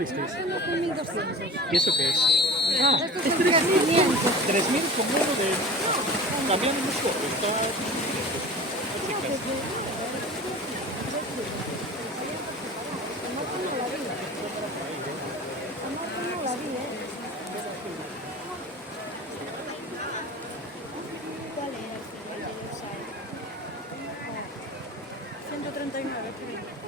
visteis? Uno con 1200. ¿Y eso qué es? Ah, Estos son 3500. 3000 como uno de camión mucho. Está... ¿Cuál era el siguiente de usar? 139, creo.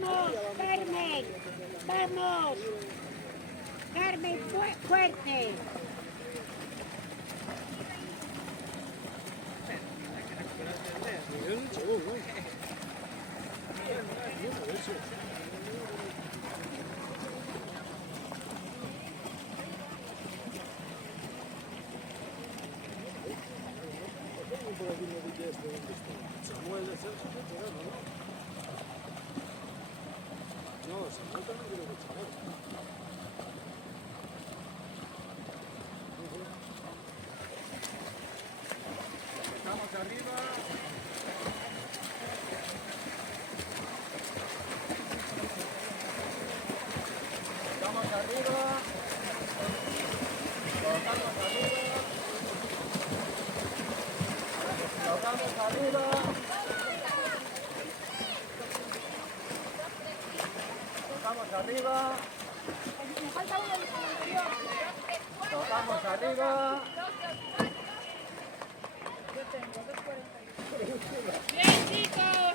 Vamos, Carmen, vamos. Carmen, fuerte. Me falta uno del anterior. Tocamos arriba. Yo tengo 2.40. Bien, chicos.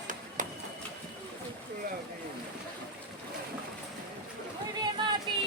Muy bien, Mati.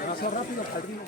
Demasiado rápido, padrino.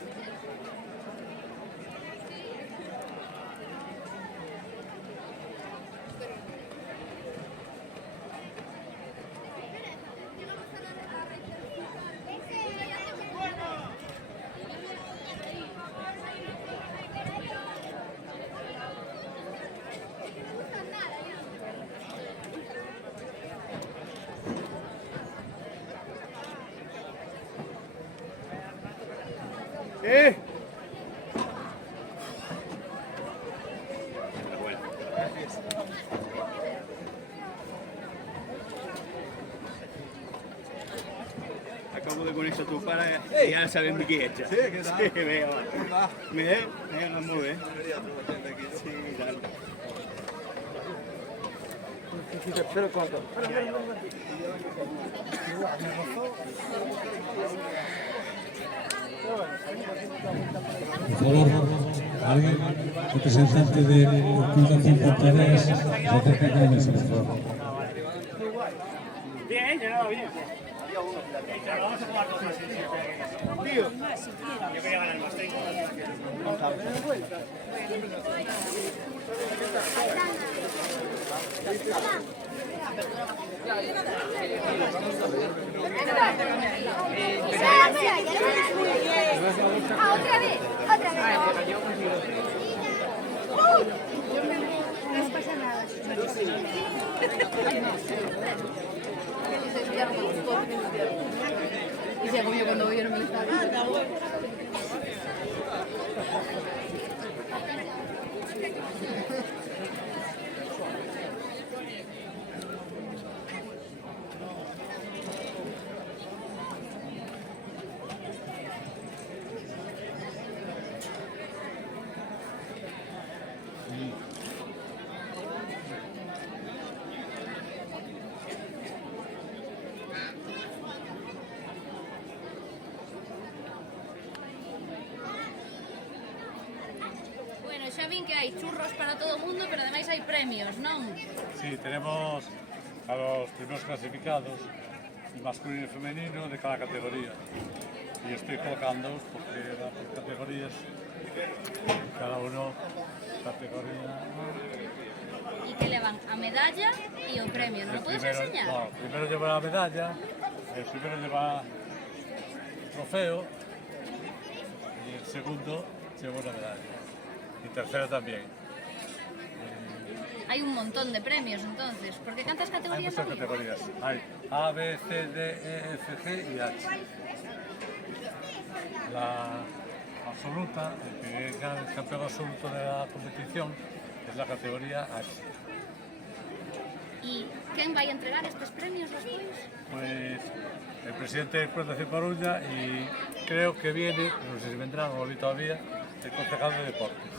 Acabo de conèixer tu pare i ara sabem de qui ets. Sí, què tal? Sí, bé, home. Com va? Bé, molt bé. Sí, i tant. Espera, cuánto. Por favor, alguien, representante de Fundación Fontaneras, se acerca a la mesa, por favor. Bien, llegaba bien. Vamos a jugar cosas así. Tío, yo quería ganar más. Otra vez. No pasa nada. Y se ha comido cuando vieron el estadio. Bueno, xa vin que hai churros para todo o mundo, pero ademais hai premios, non? Sí, tenemos a los primeros clasificados, masculino y femenino, de cada categoría. Y estoy colocando porque va por categorías, cada uno categoría. E que levan a medalla e o premio, non o podes enseñar? No, primero lleva la medalla, el primero lleva el trofeo y el segundo lleva una medalla. Y tercero también. Hai un montón de premios, entonces, porque cantas Hay categorías muchas hai? categorías. Hay A, B, C, D, E, F, G y H. La absoluta, el que gana el campeón absoluto de la competición, es la categoría H. E quen vai entregar estes premios despois? Pues el presidente de Fundación Coruña y creo que viene, no sé si vendrán o no todavía, el concejal de deportes.